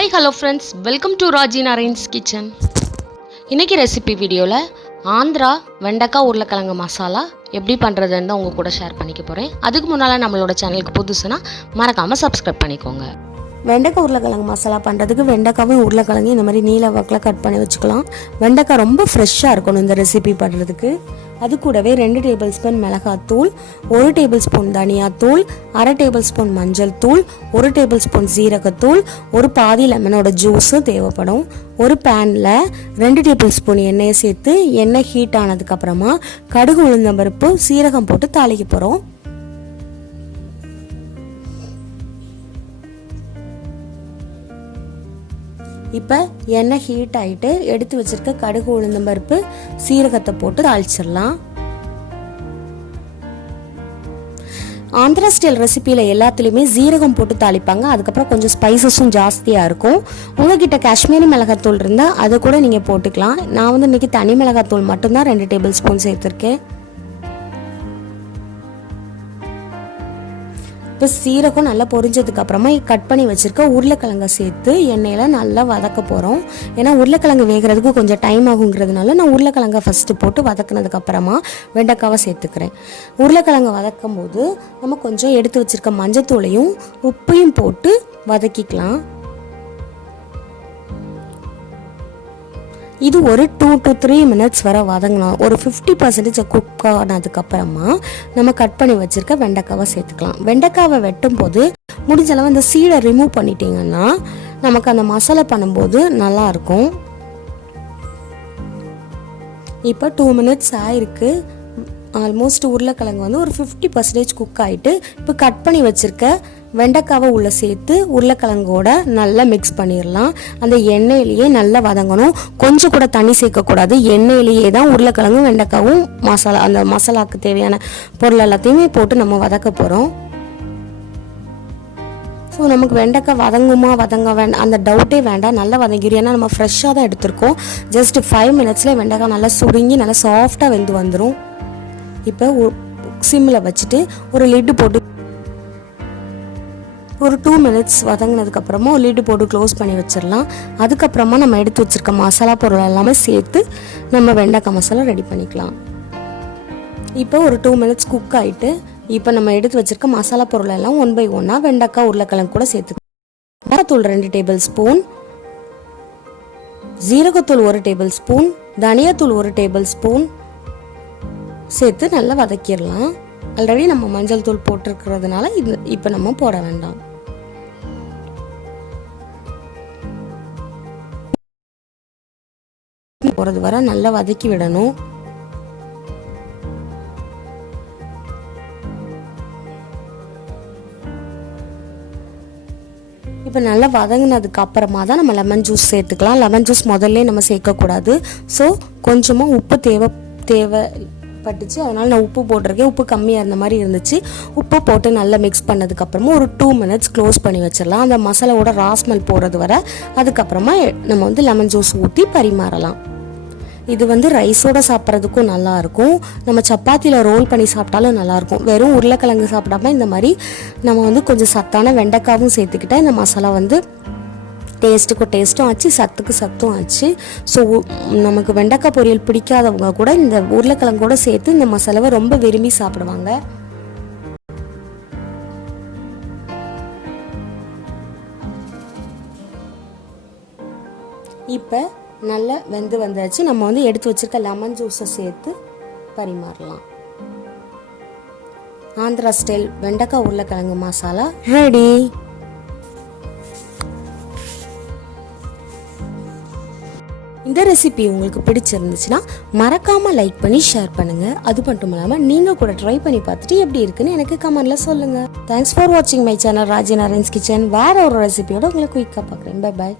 Hi hello friends, welcome to Jeera's kitchen. இன்னைக்கு recipe வீடியோல ஆந்திரா வெண்டைக்காய் உருளைக்கிழங்கு மசாலா எப்படி பண்றதுன்னு உங்க கூட ஷேர் பண்ணிக்க போறேன். அதுக்கு முன்னால நம்மளோட சேனலுக்கு புதுசுனா மறக்காம சப்ஸ்கிரைப் பண்ணிக்கோங்க. வெண்டைக்காய் உருளைக்கிழங்கு மசாலா பண்ணுறதுக்கு வெண்டைக்காவும் உருளைக்கிழங்கு இந்த மாதிரி நீல வாக்கில் கட் பண்ணி வச்சுக்கலாம். வெண்டைக்காய் ரொம்ப ஃப்ரெஷ்ஷாக இருக்கணும் இந்த ரெசிபி பண்ணுறதுக்கு. அது கூடவே 2 டேபிள் ஸ்பூன் மிளகாத்தூள், 1 டேபிள் ஸ்பூன் தனியாத்தூள், அரை டேபிள் ஸ்பூன் மஞ்சள் தூள், 1 டேபிள் ஸ்பூன் சீரகத்தூள், ஒரு பாதி லெமனோட ஜூஸும் தேவைப்படும். ஒரு பேனில் 2 டேபிள் ஸ்பூன் எண்ணெயை சேர்த்து எண்ணெய் ஹீட் ஆனதுக்கப்புறமா கடுகு உளுந்தம்பருப்பு சீரகம் போட்டு தாளிக்க போகிறோம். இப்போ எண்ணெய் ஹீட் ஆகிட்டு எடுத்து வச்சிருக்க கடுகு உளுந்தம்பருப்பு சீரகத்தை போட்டு தாளிச்சிடலாம். ஆந்திரா ஸ்டைல் ரெசிபியில் எல்லாத்துலேயுமே சீரகம் போட்டு தாளிப்பாங்க. அதுக்கப்புறம் கொஞ்சம் ஸ்பைசஸும் ஜாஸ்தியாக இருக்கும். உங்ககிட்ட காஷ்மீரி மிளகாத்தூள் இருந்தால் அதை கூட நீங்கள் போட்டுக்கலாம். நான் வந்து இன்றைக்கி தனி மிளகாத்தூள் மட்டும்தான் 2 டேபிள் ஸ்பூன் சேர்த்துருக்கேன். இப்போ சீரகம் நல்லா பொரிஞ்சதுக்கு அப்புறமா கட் பண்ணி வச்சிருக்க உருளைக்கிழங்கை சேர்த்து எண்ணெயில் நல்லா வதக்க போகிறோம். ஏன்னா உருளைக்கிழங்கு வேகிறதுக்கு கொஞ்சம் டைம் ஆகுங்கிறதுனால நான் உருளைக்கிழங்கை ஃபஸ்ட்டு போட்டு வதக்கினதுக்கு அப்புறமா வெண்டைக்காவை சேர்த்துக்கிறேன். உருளைக்கிழங்கை வதக்கும் போது நம்ம கொஞ்சம் எடுத்து வச்சிருக்க மஞ்சத்தூளையும் உப்பையும் போட்டு வதக்கிக்கலாம். இது ஒரு 2 to 3 மினிட்ஸ் வரை வதங்கணும். ஒரு 50% குக் ஆனதுக்கப்புறமா நம்ம கட் பண்ணி வச்சுருக்க வெண்டைக்காவை சேர்த்துக்கலாம். வெண்டைக்காவை வெட்டும் போது முடிஞ்சளவு அந்த சீடை ரிமூவ் பண்ணிட்டீங்கன்னா நமக்கு அந்த மசாலா பண்ணும்போது நல்லாயிருக்கும். இப்போ 2 மினிட்ஸ் ஆயிருக்கு. ஆல்மோஸ்ட் உருளைக்கிழங்கு வந்து ஒரு 50% குக் ஆகிட்டு இப்போ கட் பண்ணி வச்சுருக்க வெண்டைக்காவை உள்ளே சேர்த்து உருளைக்கிழங்கோட நல்லா மிக்ஸ் பண்ணிடலாம். அந்த எண்ணெயிலேயே நல்லா வதங்கணும். கொஞ்சம் கூட தண்ணி சேர்க்கக்கூடாது. எண்ணெயிலேயே தான் உருளைக்கிழங்கும் வெண்டைக்காவும் மசாலா அந்த மசாலாவுக்கு தேவையான பொருள் எல்லாத்தையுமே போட்டு நம்ம வதக்க போகிறோம். ஸோ நமக்கு வெண்டைக்காய் வதங்குமா வதங்க வேண்டாம் அந்த டவுட்டே வேண்டாம். நல்லா வதங்கிடும். ஏன்னா நம்ம ஃப்ரெஷ்ஷாக தான் எடுத்திருக்கோம். ஜஸ்ட் 5 மினிட்ஸில் வெண்டைக்காய் நல்லா சுருங்கி நல்லா சாஃப்டாக வெந்து வந்துடும். இப்போ சிம்மில் வச்சுட்டு ஒரு லிட்டு போட்டு ஒரு 2 மினிட்ஸ் வதங்கினதுக்கப்புறமா ஒரு லிட்டு போட்டு க்ளோஸ் பண்ணி வச்சிடலாம். அதுக்கப்புறமா நம்ம எடுத்து வச்சுருக்க மசாலா பொருள் எல்லாமே சேர்த்து நம்ம வெண்டைக்காய் மசாலா ரெடி பண்ணிக்கலாம். இப்போ ஒரு 2 மினிட்ஸ் குக் ஆகிட்டு இப்போ நம்ம எடுத்து வச்சுருக்க மசாலா பொருள் எல்லாம் 1 by 1 வெண்டைக்காய் உருளைக்கிழங்கு கூட சேர்த்துக்கலாம். மிளகாத்தூள் 2 டேபிள் ஸ்பூன், ஜீரகத்தூள் 1 டேபிள் ஸ்பூன், தனியாத்தூள் 1 டேபிள் ஸ்பூன் சேர்த்து நல்லா வதக்கிடலாம். ஆல்ரெடி நம்ம மஞ்சள் தூள் போட்டிருக்கிறதுனால இது இப்போ நம்ம போட வேண்டாம். போறது வரை நல்லா வதக்கி விடணும். இப்போ நல்லா வதங்கினதுக்கு அப்புறமா தான் நம்ம லெமன் ஜூஸ் சேர்த்துக்கலாம். லெமன் ஜூஸ் முதல்ல நம்ம சேர்க்கக்கூடாது. ஸோ கொஞ்சமாக உப்பு தேவைப்பட்டுச்சு, அதனால் நான் உப்பு போட்டிருக்கேன். உப்பு கம்மியாக இருந்த மாதிரி இருந்துச்சு. உப்பு போட்டு நல்லா மிக்ஸ் பண்ணதுக்கப்புறமா ஒரு 2 மினிட்ஸ் க்ளோஸ் பண்ணி வச்சிடலாம். அந்த மசாலாவோட ராஸ்மெல் போகிறது வரை. அதுக்கப்புறமா நம்ம வந்து லெமன் ஜூஸ் ஊற்றி பரிமாறலாம். இது வந்து ரைஸோட சாப்பிட்றதுக்கும் நல்லாயிருக்கும். நம்ம சப்பாத்தியில் ரோல் பண்ணி சாப்பிட்டாலும் நல்லாயிருக்கும். வெறும் உருளைக்கிழங்கு சாப்பிடாம இந்த மாதிரி நம்ம வந்து கொஞ்சம் சத்தான வெண்டைக்காவும் சேர்த்துக்கிட்டால் இந்த மசாலா வந்து டேஸ்ட்டுக்கும் டேஸ்ட்டும் ஆச்சு, சத்துக்கு சத்தும் ஆச்சு. ஸோ நமக்கு வெண்டைக்காய் பொரியல் பிடிக்காதவங்க கூட இந்த உருளைக்கிழங்கோட சேர்த்து இந்த மசாலாவை ரொம்ப விரும்பி சாப்பிடுவாங்க. இப்போ நல்லா வெந்து வந்தாச்சு. நம்ம வந்து எடுத்து வச்சிருக்க லெமன் ஜூஸை சேர்த்து பரிமாறலாம். ஆந்திரா ஸ்டைல் வெண்டைக்காய் உருளைக்கிழங்கு மசாலா ரெடி. இந்த ரெசிபி உங்களுக்கு பிடிச்சிருந்துச்சுன்னா மறக்காம லைக் பண்ணி ஷேர் பண்ணுங்க. அது மட்டும் இல்லாமல் நீங்க கூட ட்ரை பண்ணி பார்த்துட்டு எப்படி இருக்குன்னு எனக்கு கமெண்ட்ல சொல்லுங்க. தேங்க்ஸ் ஃபார் வாட்சிங் மை சேனல் Jeera's கிச்சன். வேற ஒரு ரெசிபியோட உங்களுக்கு குயிக்காக பார்க்குறேன். Bye bye.